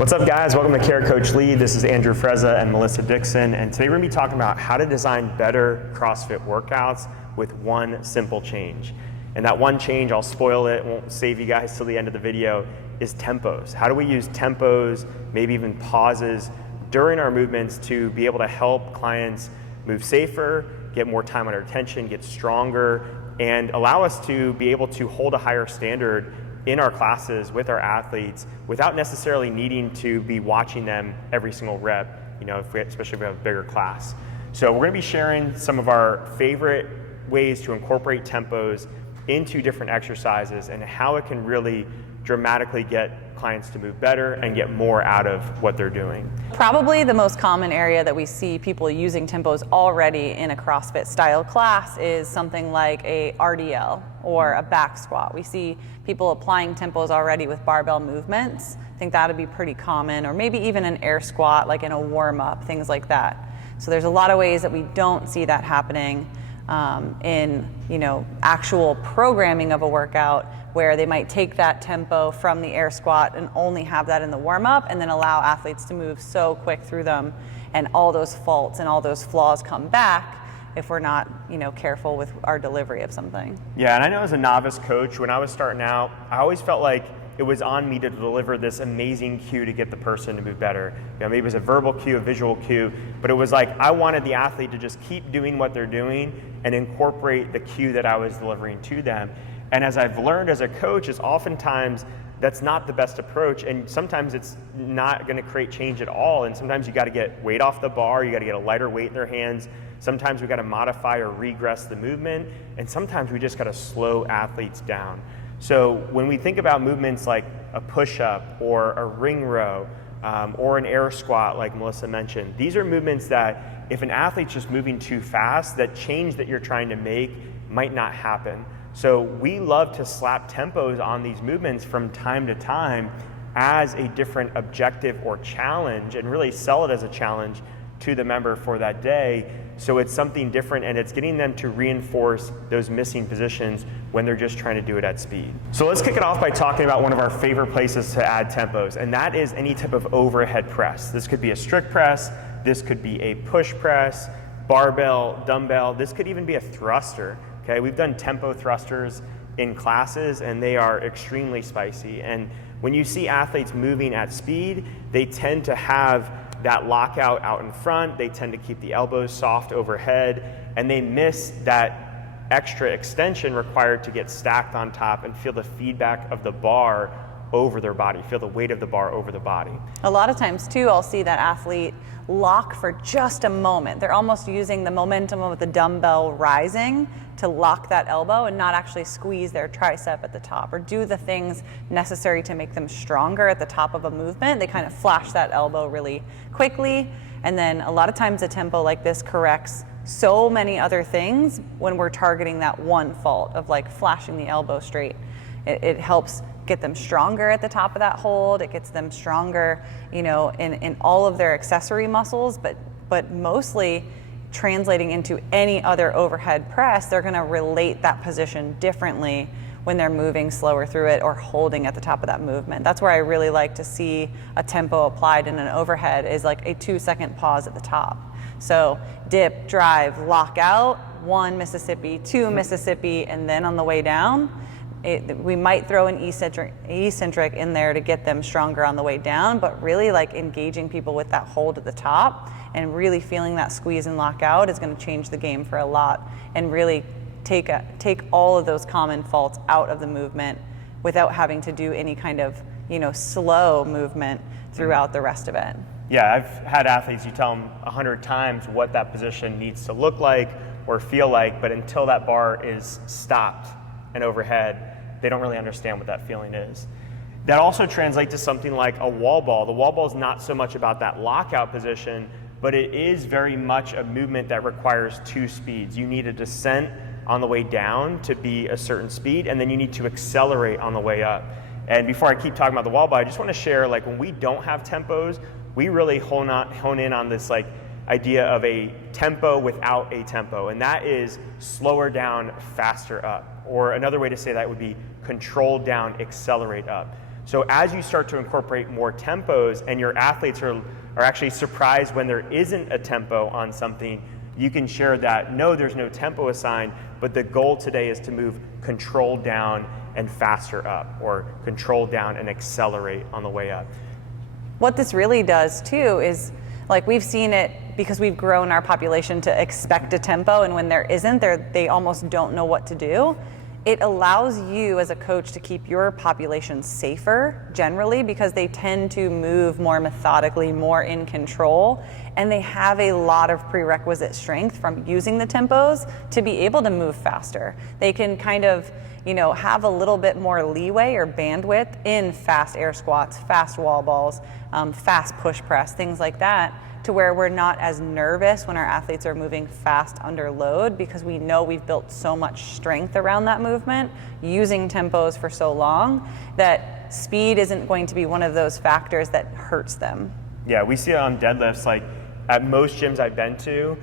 What's up, guys? Welcome to Care Coach Lead. This is Andrew Frezza and Melissa Dixon, and today we're going to be talking about how to design better CrossFit workouts with one simple change. And that one change, I'll spoil it, won't save you guys till the end of the video, is tempos. How do we use tempos, maybe even pauses during our movements to be able to help clients move safer, get more time under attention, get stronger, and allow us to be able to hold a higher standard in our classes with our athletes without necessarily needing to be watching them every single rep, especially if we have a bigger class. So we're gonna be sharing some of our favorite ways to incorporate tempos into different exercises and how it can really dramatically get clients to move better and get more out of what they're doing. Probably the most common area that we see people using tempos already in a CrossFit style class is something like a RDL or a back squat. We see people applying tempos already with barbell movements. I think that would be pretty common, or maybe even an air squat like in a warm-up, things like that. So there's a lot of ways that we don't see that happening in actual programming of a workout, where they might take that tempo from the air squat and only have that in the warm-up and then allow athletes to move so quick through them, and all those faults and all those flaws come back if we're not careful with our delivery of something. Yeah, and I know as a novice coach, when I was starting out, I always felt like it was on me to deliver this amazing cue to get the person to move better. Maybe it was a verbal cue, a visual cue, but it was like I wanted the athlete to just keep doing what they're doing and incorporate the cue that I was delivering to them. And as I've learned as a coach, is oftentimes that's not the best approach, and sometimes it's not going to create change at all. And sometimes you got to get weight off the bar, you got to get a lighter weight in their hands. Sometimes we got to modify or regress the movement, and sometimes we just got to slow athletes down. So when we think about movements like a push-up or a ring row or an air squat, like Melissa mentioned, these are movements that if an athlete's just moving too fast, that change that you're trying to make might not happen. So we love to slap tempos on these movements from time to time as a different objective or challenge, and really sell it as a challenge to the member for that day. So it's something different, and it's getting them to reinforce those missing positions when they're just trying to do it at speed. So let's kick it off by talking about one of our favorite places to add tempos, and that is any type of overhead press. This could be a strict press, this could be a push press, barbell, dumbbell, this could even be a thruster. Okay, we've done tempo thrusters in classes, and they are extremely spicy. And when you see athletes moving at speed, they tend to have that lockout out in front, they tend to keep the elbows soft overhead, and they miss that extra extension required to get stacked on top and feel the feedback of the bar over their body, feel the weight of the bar over the body. A lot of times too, I'll see that athlete lock for just a moment. They're almost using the momentum of the dumbbell rising to lock that elbow and not actually squeeze their tricep at the top or do the things necessary to make them stronger at the top of a movement. They kind of flash that elbow really quickly, and then a lot of times a tempo like this corrects so many other things when we're targeting that one fault of like flashing the elbow straight. It helps get them stronger at the top of that hold. It gets them stronger, in all of their accessory muscles, but mostly translating into any other overhead press. They're going to relate that position differently when they're moving slower through it or holding at the top of that movement. That's where I really like to see a tempo applied in an overhead, is like a 2-second pause at the top. So dip, drive, lock out, 1 Mississippi, 2 Mississippi, and then on the way down, we might throw an eccentric in there to get them stronger on the way down, but really like engaging people with that hold at the top and really feeling that squeeze and lock out is going to change the game for a lot, and really take all of those common faults out of the movement without having to do any kind of slow movement throughout the rest of it. Yeah, I've had athletes, you tell them 100 times what that position needs to look like or feel like, but until that bar is stopped and overhead, they don't really understand what that feeling is. That also translates to something like a wall ball. The wall ball is not so much about that lockout position, but it is very much a movement that requires 2 speeds. You need a descent on the way down to be a certain speed, and then you need to accelerate on the way up. And before I keep talking about the wall ball, I just want to share, like, when we don't have tempos, we really hone in on this idea of a tempo without a tempo, and that is slower down, faster up. Or another way to say that would be control down, accelerate up. So as you start to incorporate more tempos and your athletes are actually surprised when there isn't a tempo on something, you can share that, no, there's no tempo assigned, but the goal today is to move control down and faster up, or control down and accelerate on the way up. What this really does too is, like, we've seen it because we've grown our population to expect a tempo, and when there isn't, they almost don't know what to do. It allows you as a coach to keep your population safer generally, because they tend to move more methodically, more in control, and they have a lot of prerequisite strength from using the tempos to be able to move faster. They can kind of, have a little bit more leeway or bandwidth in fast air squats, fast wall balls, fast push press, things like that, to where we're not as nervous when our athletes are moving fast under load, because we know we've built so much strength around that movement using tempos for so long that speed isn't going to be one of those factors that hurts them. Yeah, we see it on deadlifts. Like at most gyms I've been to,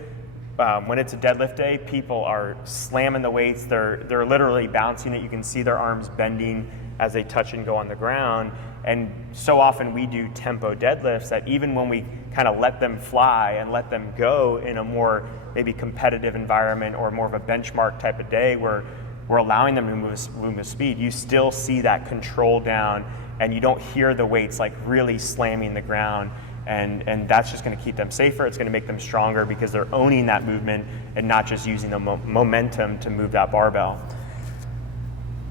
when it's a deadlift day, people are slamming the weights. They're literally bouncing it. You can see their arms bending as they touch and go on the ground. And so often we do tempo deadlifts that even when we kind of let them fly and let them go in a more maybe competitive environment or more of a benchmark type of day where we're allowing them to move with speed, you still see that control down, and you don't hear the weights like really slamming the ground. And that's just going to keep them safer. It's going to make them stronger because they're owning that movement and not just using the momentum to move that barbell.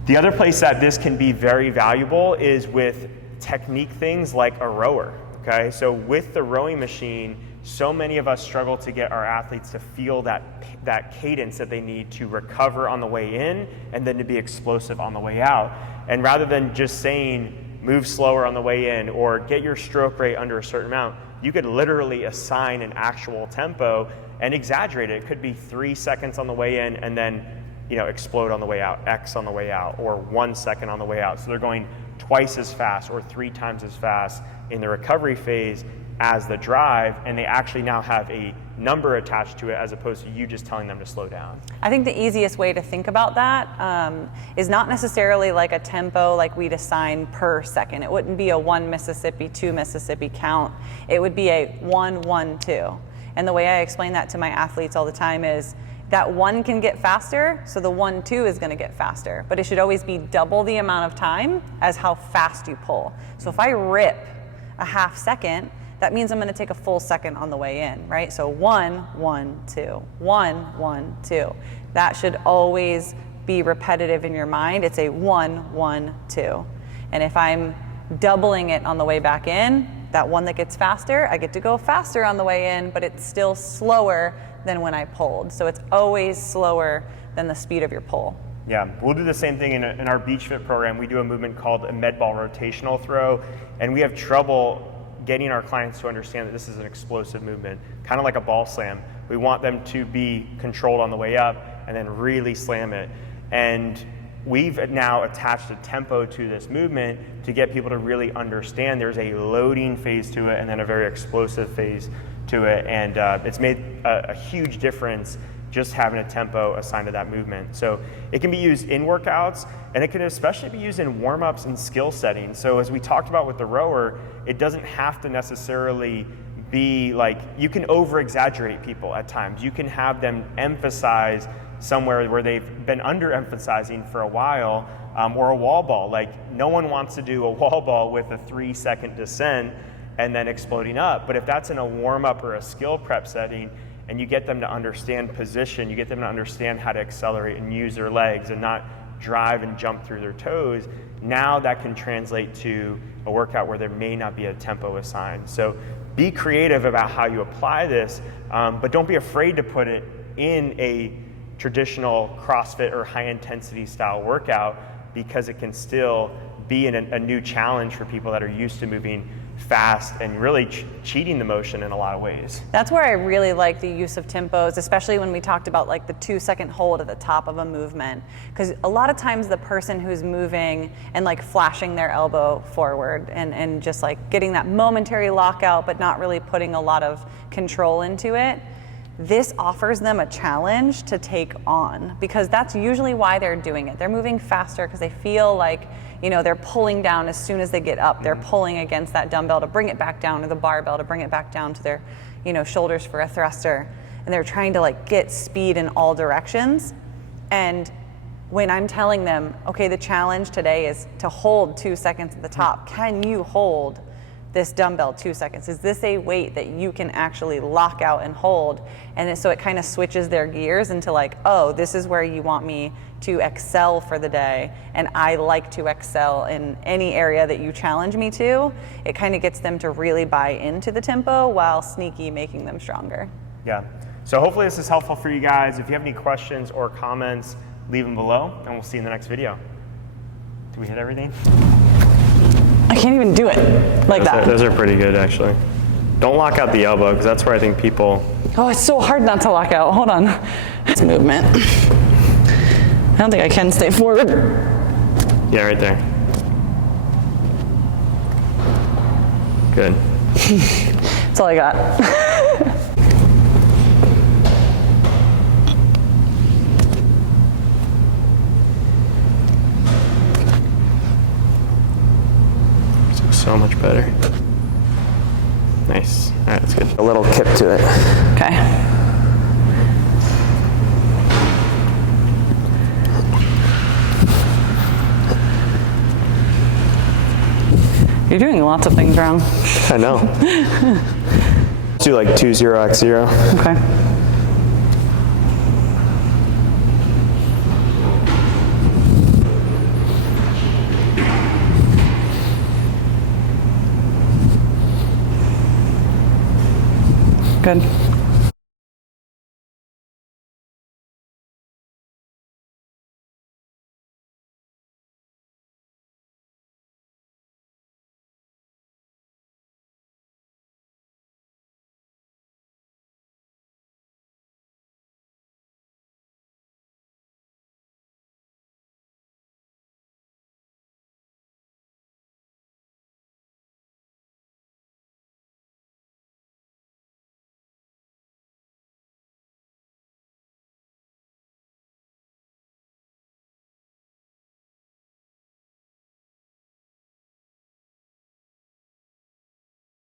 The other place that this can be very valuable is with technique things like a rower, okay? So with the rowing machine, so many of us struggle to get our athletes to feel that cadence that they need to recover on the way in and then to be explosive on the way out. And rather than just saying, move slower on the way in or get your stroke rate under a certain amount, you could literally assign an actual tempo and exaggerate it. It could be 3 seconds on the way in and then explode on the way out, X on the way out, or 1 second on the way out. So they're going twice as fast or 3 times as fast in the recovery phase as the drive, and they actually now have a number attached to it as opposed to you just telling them to slow down. I think the easiest way to think about that is not necessarily like a tempo like we'd assign per second. It wouldn't be a 1 Mississippi, 2 Mississippi count. It would be a 1, 1, 2. And the way I explain that to my athletes all the time is that 1 can get faster, so the 1, 2 is going to get faster. But it should always be double the amount of time as how fast you pull. So if I rip a half second, that means I'm going to take a full second on the way in, right? So 1, 1, 2, 1, 1, 2. That should always be repetitive in your mind. It's a 1, 1, 2. And if I'm doubling it on the way back in, that one that gets faster, I get to go faster on the way in, but it's still slower than when I pulled. So it's always slower than the speed of your pull. Yeah, we'll do the same thing in our Beach Fit program. We do a movement called a med ball rotational throw, and we have trouble getting our clients to understand that this is an explosive movement, kind of like a ball slam. We want them to be controlled on the way up and then really slam it. And we've now attached a tempo to this movement to get people to really understand there's a loading phase to it and then a very explosive phase to it. And it's made a huge difference just having a tempo assigned to that movement. So it can be used in workouts, and it can especially be used in warm-ups and skill settings. So as we talked about with the rower, it doesn't have to necessarily be like, you can over-exaggerate people at times. You can have them emphasize somewhere where they've been under-emphasizing for a while, or a wall ball. Like, no one wants to do a wall ball with a 3-second descent and then exploding up. But if that's in a warm-up or a skill prep setting, and you get them to understand position, you get them to understand how to accelerate and use their legs and not drive and jump through their toes, now that can translate to a workout where there may not be a tempo assigned. So be creative about how you apply this, but don't be afraid to put it in a traditional CrossFit or high intensity style workout, because it can still be a new challenge for people that are used to moving fast and really cheating the motion in a lot of ways. That's where I really like the use of tempos, especially when we talked about like the 2-second hold at the top of a movement. Because a lot of times the person who's moving and like flashing their elbow forward and just like getting that momentary lockout but not really putting a lot of control into it, this offers them a challenge to take on, because that's usually why they're doing it. They're moving faster because they feel like you know, they're pulling down as soon as they get up. They're pulling against that dumbbell to bring it back down, or the barbell to bring it back down to their, you know, shoulders for a thruster. And they're trying to like get speed in all directions. And when I'm telling them, okay, the challenge today is to hold 2 seconds at the top. Can you hold this dumbbell 2 seconds? Is this a weight that you can actually lock out and hold? And so it kind of switches their gears into like, oh, this is where you want me to excel for the day, and I like to excel in any area that you challenge me to. It kind of gets them to really buy into the tempo while sneaky making them stronger. Yeah. So hopefully this is helpful for you guys. If you have any questions or comments, leave them below, and we'll see you in the next video. Did we hit everything? I can't even do it like that. Those are pretty good, actually. Don't lock out the elbow, because that's where I think people... Oh, it's so hard not to lock out. Hold on. It's movement. I don't think I can stay forward. Yeah, right there. Good. That's all I got. So much better. Nice. All right, that's good. A little kip to it. Okay. You're doing lots of things wrong. I know. Let's do like 2 0x0. Okay. Good.